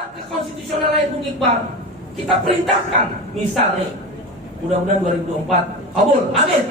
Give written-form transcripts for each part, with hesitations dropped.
langkah konstitusional lain Bung Iqbal, kita perintahkan misalnya mudah-mudahan 2024 kabul, amin.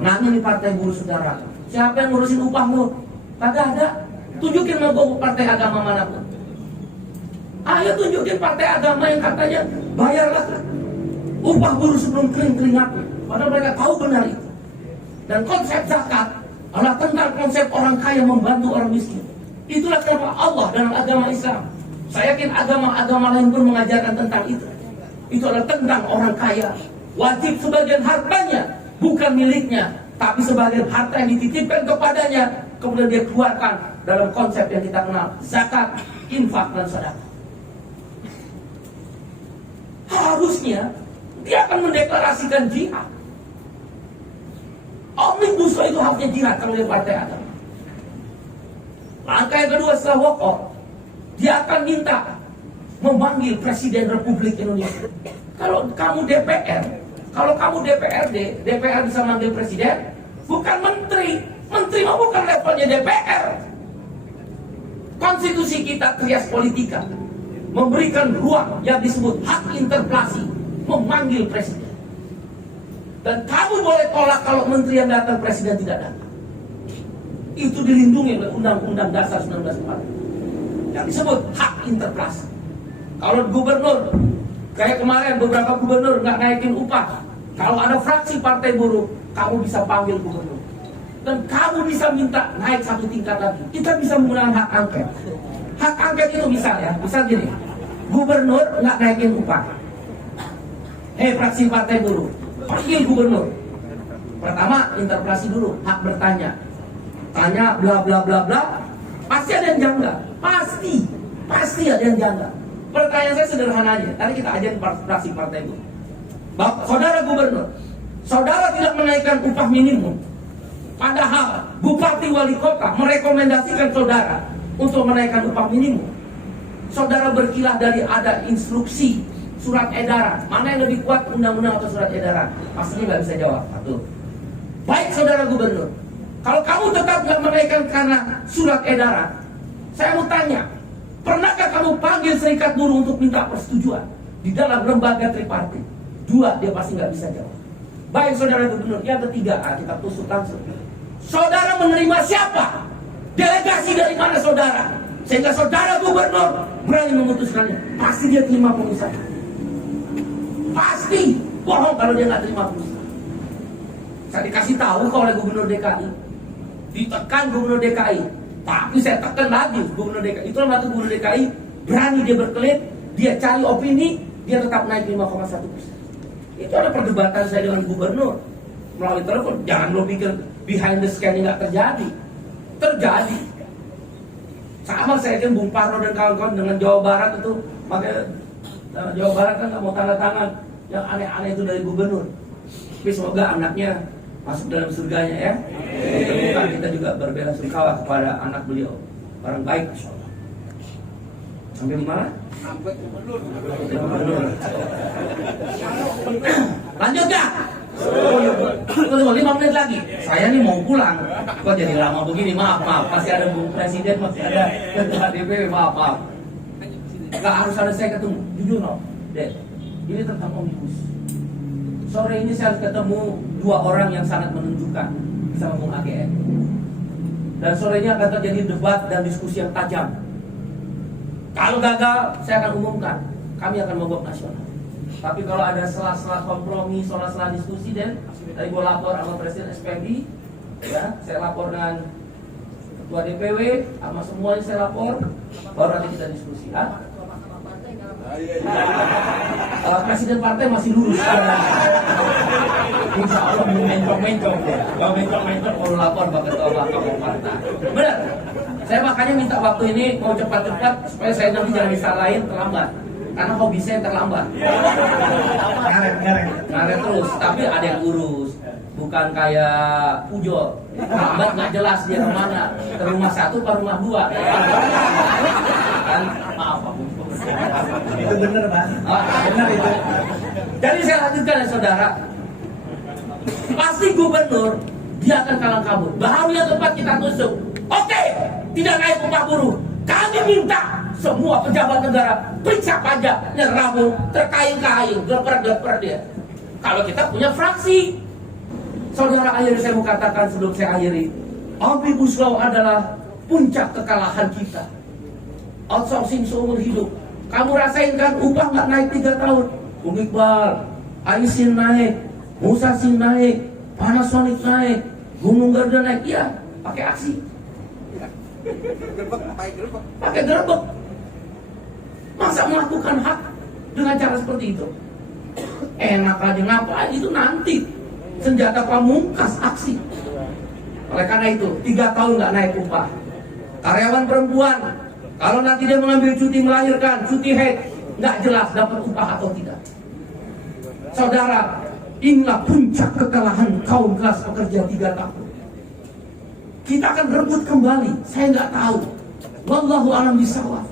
Nanya nih partai buruh saudara, siapa yang ngurusin upah lu? Kagak ada. Tunjukin sama gue partai agama manapun. Ayo tunjukin partai agama yang katanya bayarlah upah buruh sebelum keringat. Padahal mereka tahu benar itu. Dan konsep zakat adalah tentang konsep orang kaya membantu orang miskin. Itulah kenapa Allah dalam agama Islam, saya yakin agama-agama lain pun mengajarkan tentang itu. Itu adalah tentang orang kaya. Wajib sebagian hartanya bukan miliknya, tapi sebagian harta yang dititipkan kepadanya, kemudian dia keluarkan dalam konsep yang kita kenal zakat, infak, dan sedekah. Harusnya dia akan mendeklarasikan jihad. Omnibus Law itu haknya jihad oleh partai agama. Langkah yang kedua setelah walkout, dia akan minta memanggil Presiden Republik Indonesia. Kalau kamu DPR, kalau kamu DPRD, DPR bisa manggil Presiden, bukan Menteri. Menteri mah bukan levelnya DPR. Konstitusi kita trias politika memberikan ruang yang disebut hak interpelasi, memanggil Presiden. Dan kamu boleh tolak kalau Menteri yang datang, Presiden tidak datang. Itu dilindungi oleh Undang-Undang Dasar 1945 yang disebut hak interpelasi. Kalau gubernur, kayak kemarin beberapa gubernur nggak naikin upah, kalau ada fraksi partai buruh, kamu bisa panggil gubernur. Dan kamu bisa minta naik satu tingkat lagi. Kita bisa menggunakan hak angket. Hak angket itu misalnya, misal gini, gubernur nggak naikin upah. Fraksi partai buruh, panggil gubernur. Pertama, interpelasi dulu, hak bertanya. Tanya bla bla bla bla, pasti ada yang janggal. Pasti ada yang janggal. Pertanyaan saya sederhana aja. Tadi kita ajarin fraksi partai buruh. Saudara gubernur, saudara tidak menaikkan upah minimum. Padahal bupati wali kota merekomendasikan saudara untuk menaikkan upah minimum. Saudara berkilah dari ada instruksi, surat edaran. Mana yang lebih kuat, undang-undang atau surat edaran? Pastinya nggak bisa jawab. Satu. Baik saudara gubernur, kalau kamu tetap nggak menaikkan karena surat edaran, saya mau tanya, pernahkah kamu panggil serikat buruh untuk minta persetujuan di dalam lembaga tripartit? Dua, dia pasti nggak bisa jawab. Baik saudara gubernur. Yang ketiga, kita tusuk langsung. Saudara menerima siapa? Delegasi dari mana saudara? Sehingga saudara gubernur berani memutuskannya. Pasti dia terima pengusaha. Pasti. Bohong kalau dia nggak terima pengusaha. Saya dikasih tahu kok oleh gubernur DKI. Ditekan gubernur DKI. Tapi saya tekan lagi gubernur DKI. Itulah waktu gubernur DKI berani dia berkelit, dia cari opini, dia tetap naik 5,1%. Itu ada perdebatan saya dengan gubernur melalui telepon. Jangan lo pikir behind the scan nggak terjadi. Terjadi. Sama saya kan Bung Parno dan kawan-kawan dengan Jawa Barat itu, makanya Jawa Barat kan nggak mau tanda tangan yang aneh-aneh itu dari gubernur. Tapi semoga anaknya masuk dalam surganya ya. Bukan kita juga berbela sungkawa kepada anak beliau, orang baik, insyaallah. Sampai di mana? Sampai gubernur. Lanjut gak? Tunggu 5 menit lagi. Saya nih mau pulang. Kok jadi lama begini? Maaf. Masih ada Bu Presiden, masih ada Ketua DPW. Maaf. Gak harus ada saya ketemu. Jujur no, Dek. Ini tentang omnibus. Sore ini saya harus ketemu 2 orang yang sangat menentukan sama Bung AGN. Dan sorenya akan terjadi debat dan diskusi yang tajam. Kalau gagal, saya akan umumkan kami akan mogok nasional. Tapi kalau ada sela-sela kompromi, sela-sela diskusi, dan tadi gue lapor sama Presiden SPMI, ya, saya lapor dengan Ketua DPW, sama semuanya saya lapor, baru nanti kita diskusi. Presiden partai masih lurus. Insya Allah mau mencong-mencong, kalau mencong-mencong kalau lapor ke Ketua Mahkamah Partai. Benar. Saya makanya minta waktu ini mau cepat-cepat supaya saya nanti jangan disalahin terlambat. Karena hobi saya terlambat. Ngaret terus, tapi ada yang urus. Bukan kayak Pujo, lambat nggak jelas dia kemana, ke rumah 1 ke rumah 2. Kan, maaf Pak. Itu benar Pak. Benar itu. Jadi saya lanjutkan ya saudara. Pasti gubernur dia akan kalang kabut. Baru yang tempat kita tusuk. Oke, tidak naik upah buruh. Kami minta semua pejabat negara periksa pajak, nyerabung, terkaing-kaing, geper-geper dia. Kalau kita punya fraksi. Saudara, akhirnya saya mau katakan sebelum saya akhiri, Omnibus Law adalah puncak kekalahan kita. Outsourcing seumur hidup. Kamu rasain kan upah nggak naik 3 tahun? Bung Iqbal, Aisin naik, Musasin naik, Panasonic naik, Gunung Garuda naik. Iya, pakai aksi. Pakai gerbek. Masa melakukan hak dengan cara seperti itu? Enak aja ngapain itu nanti senjata pamungkas aksi. Oleh karena itu 3 tahun nggak naik upah. Karyawan perempuan kalau nanti dia mengambil cuti melahirkan, cuti haid, nggak jelas dapat upah atau tidak. Saudara, inilah puncak kekalahan kaum kelas pekerja 3 tahun. Kita akan rebut kembali. Saya nggak tahu. Wallahu a'lam bishawab.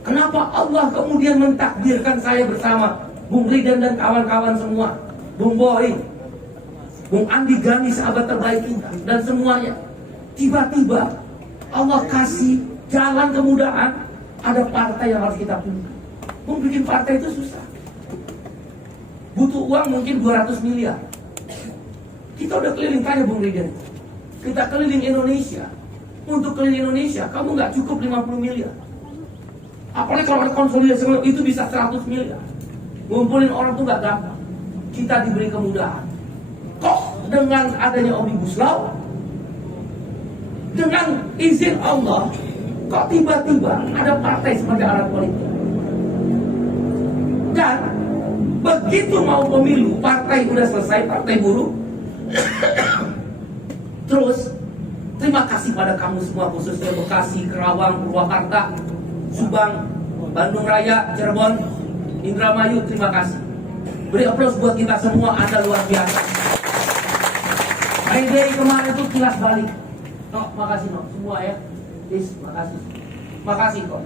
Kenapa Allah kemudian mentakdirkan saya bersama Bung Riden dan kawan-kawan semua, Bung Boy, Bung Andi Gani sahabat terbaik kita, dan semuanya. Tiba-tiba Allah kasih jalan kemudahan. Ada partai yang harus kita punya. Bikin partai itu susah. Butuh uang mungkin 200 miliar. Kita udah keliling, tanya Bung Riden. Kita keliling Indonesia. Untuk keliling Indonesia, kamu nggak cukup 50 miliar. Apalagi kalau ada konsolidasi itu bisa 100 miliar. Ngumpulin orang tuh nggak gampang. Kita diberi kemudahan. Kok dengan adanya Omnibus Law, dengan izin Allah, kok tiba-tiba ada partai sebagai alat politik? Dan begitu mau pemilu, partai udah selesai, partai buruh. Terus, terima kasih pada kamu semua, khususnya Bekasi, Kerawang, Purwakarta, Subang, Bandung Raya, Cirebon, Indramayu, terima kasih. Beri aplaus buat kita semua, Anda luar biasa. Hari dari kemarin itu kilas balik. Makasih semua ya. Makasih kok.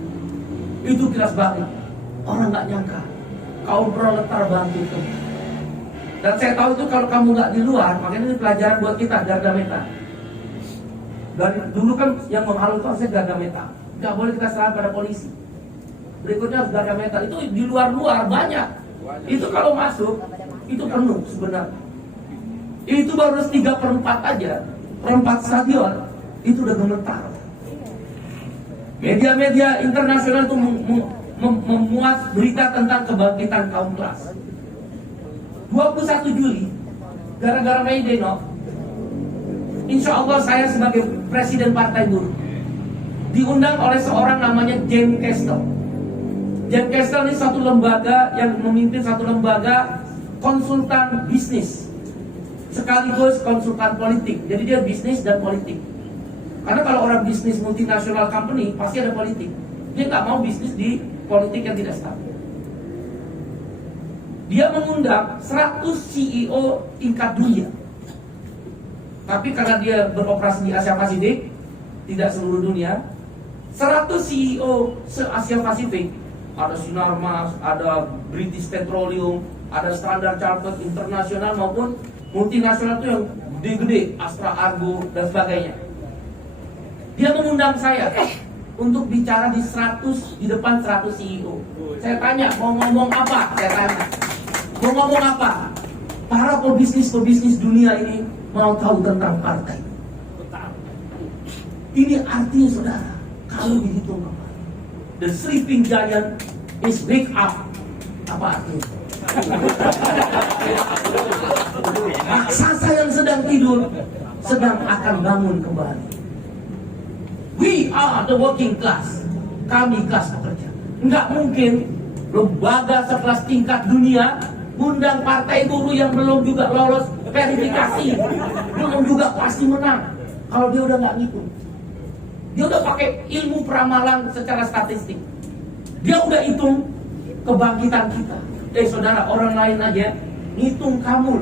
Itu kilas balik. Orang nggak nyangka kaum proletar bantu itu. Dan saya tahu itu kalau kamu nggak di luar, makanya ini pelajaran buat kita, garda meta. Dari dulu kan yang menghalau itu harusnya garda meta. Nggak boleh kita serahkan pada polisi. Berikutnya harus garda meta. Itu di luar-luar banyak. Itu kalau masuk, itu penuh sebenarnya. Itu baru 3/4 aja. 4 stadion, itu udah gemetar. Media-media internasional itu memuat berita tentang kebangkitan kaum kelas. 21 Juli, gara-gara May Day, insya Allah saya sebagai presiden Partai Buruh diundang oleh seorang namanya James Castle. James Castle ini satu lembaga yang memimpin satu lembaga konsultan bisnis sekaligus konsultan politik. Jadi dia bisnis dan politik. Karena kalau orang bisnis multinasional company pasti ada politik. Dia nggak mau bisnis di politik yang tidak stabil. Dia mengundang 100 CEO tingkat dunia. Tapi karena dia beroperasi di Asia Pasifik, tidak seluruh dunia, 100 CEO se-Asia Pasifik, ada Sinarmas, ada British Petroleum, ada Standard Chartered internasional maupun multinasional itu yang gede-gede, Astra Argo dan sebagainya. Dia mengundang saya untuk bicara di depan 100 CEO. Saya tanya, mau ngomong apa? Saya tanya, mau ngomong apa? Para pebisnis dunia ini mau tahu tentang partai. Ini artinya, saudara, kalau dihitung apa? The sleeping giant is wake up. Apa artinya? Raksasa yang sedang tidur sedang akan bangun kembali. We are the working class. Kami kelas pekerja. Enggak mungkin lembaga sekelas tingkat dunia undang partai buruh yang belum juga lolos verifikasi, belum juga pasti menang. Kalau dia udah nggak ngitung, dia udah pakai ilmu peramalan secara statistik. Dia udah hitung kebangkitan kita. Saudara, orang lain aja ngitung kamu.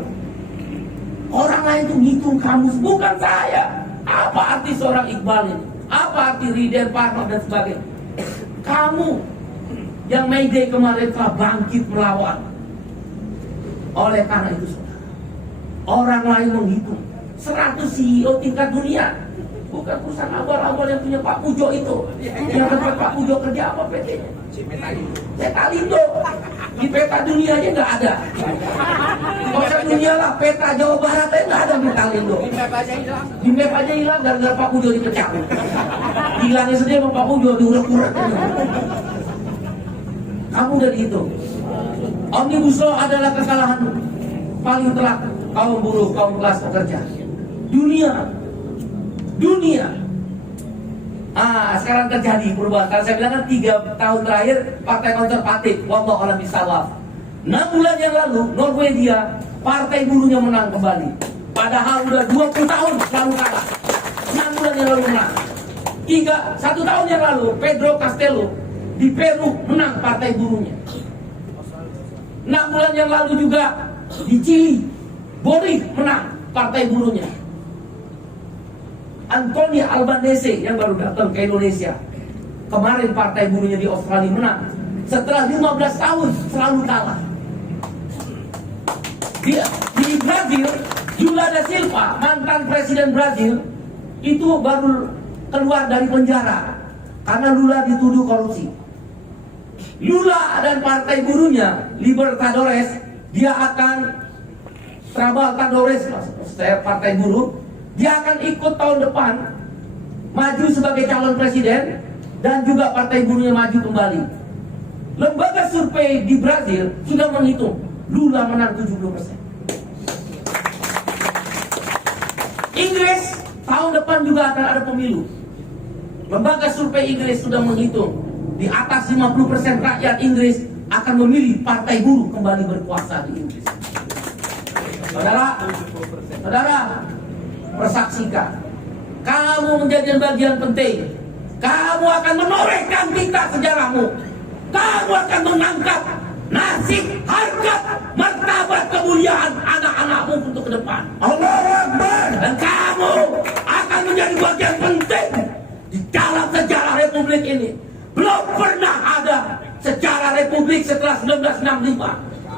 Orang lain tuh ngitung kamu, bukan saya. Apa arti seorang Iqbal ini? Apa arti Riden, Parno dan sebagainya? Kamu yang May Day kemarin telah bangkit melawan. Oleh karena itu, saudara, orang lain menghitung 100 CEO tingkat dunia. Bukan perusahaan abal-abal yang punya Pak Pujo itu. Yang tempat Pak Pujo kerja apa PT-nya? Metalindo. Di peta dunia aja nggak ada. Masa dunia lah, peta Jawa Barat aja nggak ada Metalindo. Di map aja hilang gara-gara Pak Pujo dipecat. Hilangnya sendiri sama Pak Pujo diurek-urek. Kamu udah gitu. Omnibus Law adalah kesalahan paling telak kaum buruh, kaum kelas pekerja. Dunia. Sekarang terjadi perubahan. Karena saya bilang kan 3 tahun terakhir partai konservatif, wallahu a'lam bishawab. 6 bulan yang lalu Norwegia partai buruhnya menang kembali. Padahal udah 20 tahun selalu kalah. 6 bulan yang lalu menang. 1 tahun yang lalu Pedro Castello di Peru menang partai buruhnya. 6 bulan yang lalu juga di Chili Boric menang partai buruhnya. Antonio Albanese yang baru datang ke Indonesia kemarin partai buruhnya di Australia menang. Setelah 15 tahun selalu kalah. Di Brazil, Lula da Silva, mantan presiden Brazil, itu baru keluar dari penjara karena Lula dituduh korupsi. Lula dan partai buruhnya Libertadores, dia akan Trabalhadores, partai buruh, dia akan ikut tahun depan maju sebagai calon presiden dan juga partai buruhnya maju kembali. Lembaga survei di Brazil sudah menghitung Lula menang 70%. Inggris tahun depan juga akan ada pemilu. Lembaga survei Inggris sudah menghitung di atas 50% rakyat Inggris akan memilih partai buruh kembali berkuasa di Inggris. Saudara, persaksikan, kamu menjadi bagian penting. Kamu akan menorehkan tinta sejarahmu. Kamu akan mengangkat nasib, harkat, martabat, kemuliaan anak-anakmu untuk ke depan. Allahu Akbar. Dan kamu akan menjadi bagian penting di dalam sejarah Republik ini. Belum pernah ada sejarah Republik setelah 1965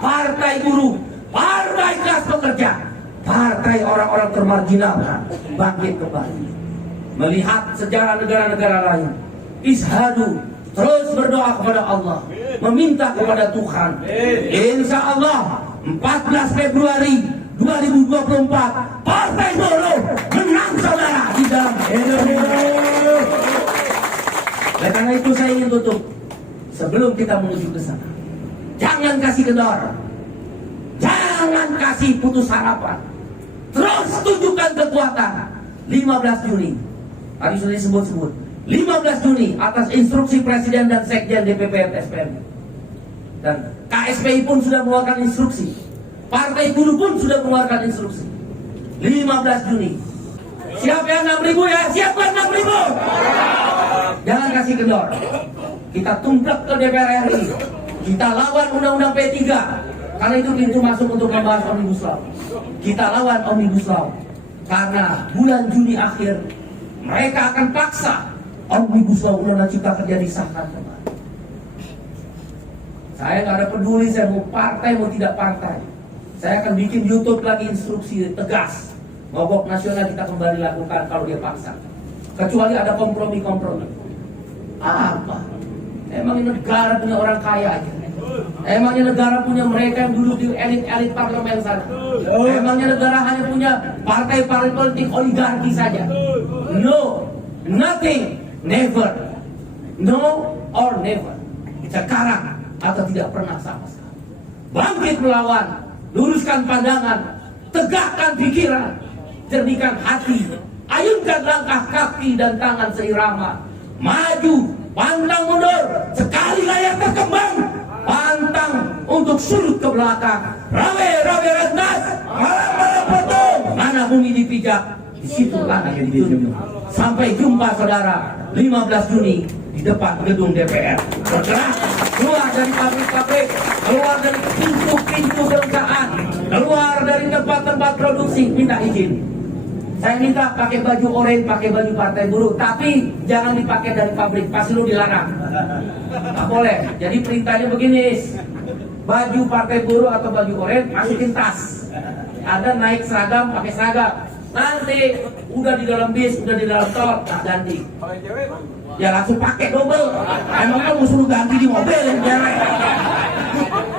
partai buruh, partai kelas pekerja, partai orang-orang termarginalkan bangkit kembali. Melihat sejarah negara-negara lain, ishadu, terus berdoa kepada Allah, meminta kepada Tuhan. Insya Allah 14 Februari 2024 partai buruh menang, saudara, di dalam Indonesia. Oleh karena itu saya ingin tutup sebelum kita menuju ke sana. Jangan kasih kendor, jangan kasih putus harapan. Terus tunjukkan kekuatan. 15 Juni tadi sudah disebut-sebut, 15 Juni atas instruksi Presiden dan Sekjen DPP SPM. Dan KSPI pun sudah mengeluarkan instruksi. Partai buruh pun sudah mengeluarkan instruksi. 15 Juni. Siap ya 6.000 ya? Siap kan 6.000? Jangan kasih kendor. Kita tumplek ke DPR RI. Kita lawan Undang-Undang P3. Karena itu pintu masuk untuk membahas Omnibus Law. Kita lawan Omnibus Law. Karena bulan Juni akhir mereka akan paksa Omnibus Law Undang-Undang Cipta Kerja disahkan kembali. Saya nggak ada peduli saya mau partai mau tidak partai. Saya akan bikin YouTube lagi instruksi tegas. Mogok nasional kita kembali lakukan kalau dia paksa. Kecuali ada kompromi-kompromi. Apa? Emangnya negara punya orang kaya aja? Emangnya negara punya mereka yang duduk di elit-elit parlemen sana? Emangnya negara hanya punya partai-partai politik oligarki saja? No, nothing, never. No or never. Sekarang atau tidak pernah sama sekali. Bangkit melawan, luruskan pandangan, tegakkan pikiran, jernihkan hati, ayunkan langkah kaki dan tangan seirama, maju, pantang mundur, sekali layar terkembang, pantang untuk surut ke belakang. Rawe retnas, malam potong, mana bumi dipijak, di situ tanah yang ditunjuk. Sampai jumpa saudara 15 Juni di depan gedung DPR. Bergerak, keluar dari pabrik-pabrik, keluar dari pintu-pintu perusahaan, keluar dari tempat-tempat produksi, minta izin. Saya minta pakai baju oranye, pakai baju partai buruh, tapi jangan dipakai dari pabrik, pasti lu dilarang. Nggak boleh. Jadi perintahnya begini, baju partai buruh atau baju oranye masukin tas. Ada naik seragam, pakai seragam. Nanti udah di dalam bis, udah di dalam tol, nah ganti. Ya langsung pakai double. Emang kamu suruh ganti di mobil yang cewek?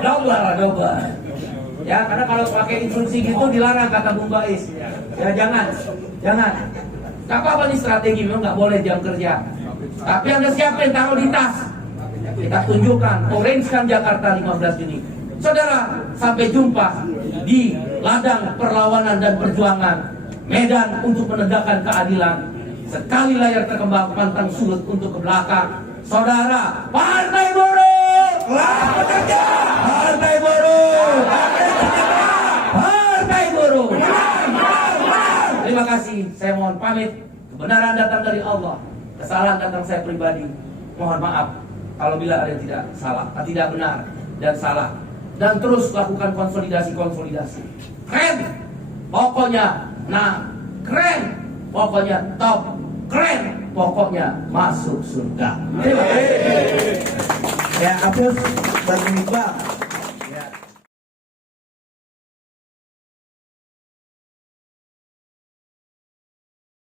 Double. Ya, karena kalau pakai instruksi gitu dilarang kata Bung Bais. Ya jangan. Gak apa-apa nih strategi, memang nggak boleh jam kerja. Tapi Anda siapin, taruh di tas. Kita tunjukkan, orange-kan Jakarta 15 Juni. Saudara, sampai jumpa di ladang perlawanan dan perjuangan, medan untuk menegakkan keadilan. Sekali layar terkembang, pantang surut untuk ke belakang. Saudara, Partai Buruh, selamat bekerja. Partai Buruh, Partai Buruh. Terima kasih, saya mohon pamit. Kebenaran datang dari Allah, kesalahan datang saya pribadi. Mohon maaf kalau bila ada yang tidak salah, tidak benar dan salah. Dan terus lakukan konsolidasi. Keren, pokoknya, keren, pokoknya top, keren, pokoknya masuk surga. Ya, aplaus bagi Iqbal.